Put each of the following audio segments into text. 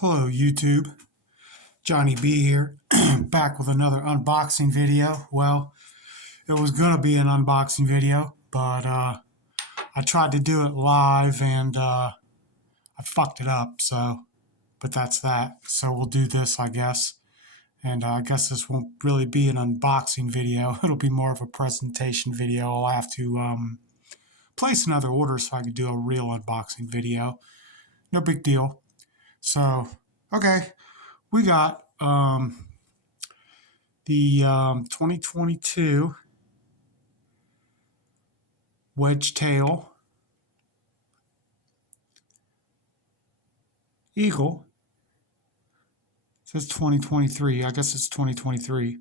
Hello YouTube, Johnny B here, back with another unboxing video. Well, it was gonna be an unboxing video, but I tried to do it live and I fucked it up, but that's that. So we'll do this, I guess. And I guess this won't really be an unboxing video. It'll be more of a presentation video. I'll have to place another order so I can do a real unboxing video. No big deal. So, okay. We got the 2022 wedge tail eagle. It says 2023. I guess it's 2023.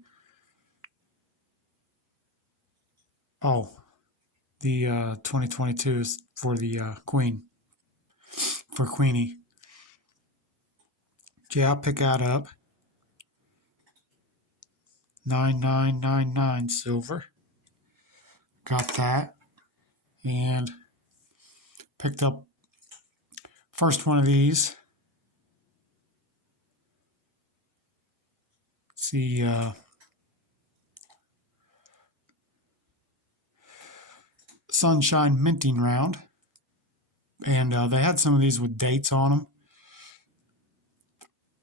Oh, the 2022 is for the queen, for Queenie. Yeah, I'll pick that up. 9999 silver. Got that. And picked up first one of these. It's the Sunshine Minting Round. And they had some of these with dates on them.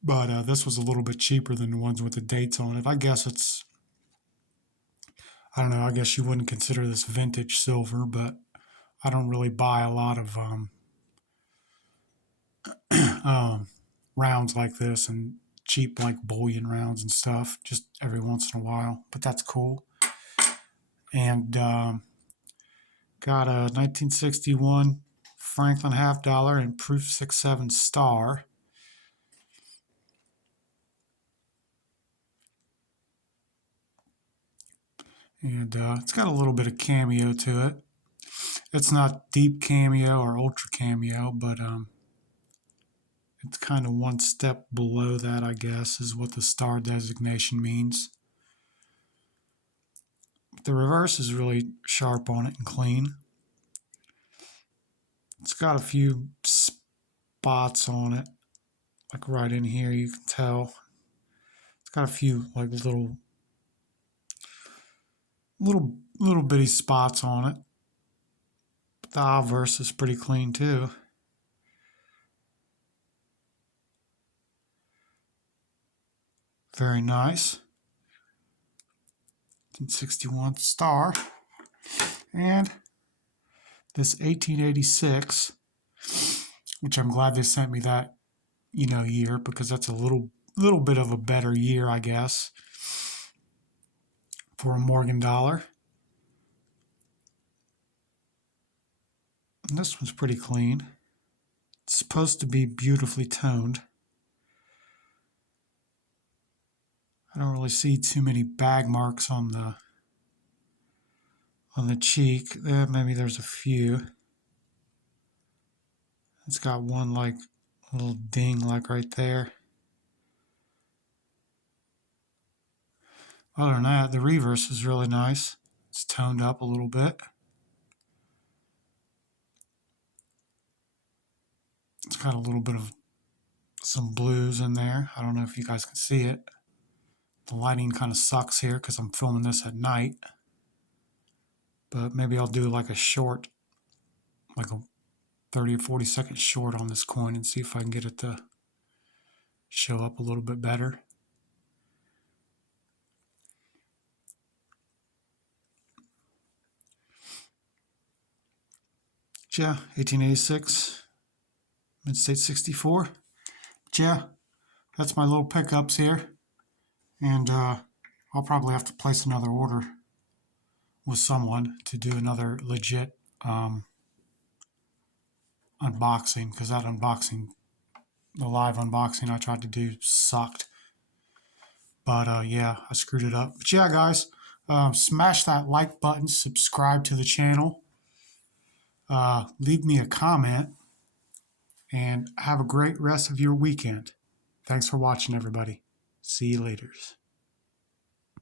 But this was a little bit cheaper than the ones with the dates on it. I guess it's, I don't know, I guess you wouldn't consider this vintage silver, but I don't really buy a lot of rounds like this and cheap like bullion rounds and stuff, just every once in a while. But that's cool. And got a 1961 Franklin half dollar and proof 6.7 star. And it's got a little bit of cameo to it. It's not deep cameo or ultra cameo, but it's kind of one step below that, I guess, is what the star designation means. The reverse is really sharp on it and clean. It's got a few spots on it, like right in here, you can tell. It's got a few like little bitty spots on it. But the obverse is pretty clean too. Very nice. 1961 star. And this 1886, which I'm glad they sent me that, year, because that's a little bit of a better year, I guess, for a Morgan dollar. And this one's pretty clean. It's supposed to be beautifully toned. I don't really see too many bag marks on the cheek. Maybe there's a few. It's got one like little ding like right there. Other than that, the reverse is really nice. It's toned up a little bit. It's got a little bit of some blues in there. I don't know if you guys can see it. The lighting kind of sucks here because I'm filming this at night. But maybe I'll do like a short, like a 30 or 40 second short on this coin and see if I can get it to show up a little bit better. Yeah, 1886, Mid-State 64. Yeah, that's my little pickups here. And I'll probably have to place another order with someone to do another legit unboxing, because that unboxing, the live unboxing I tried to do sucked. But yeah, I screwed it up. But yeah, guys, smash that like button, subscribe to the channel, leave me a comment, and have a great rest of your weekend. Thanks for watching, everybody. See you later.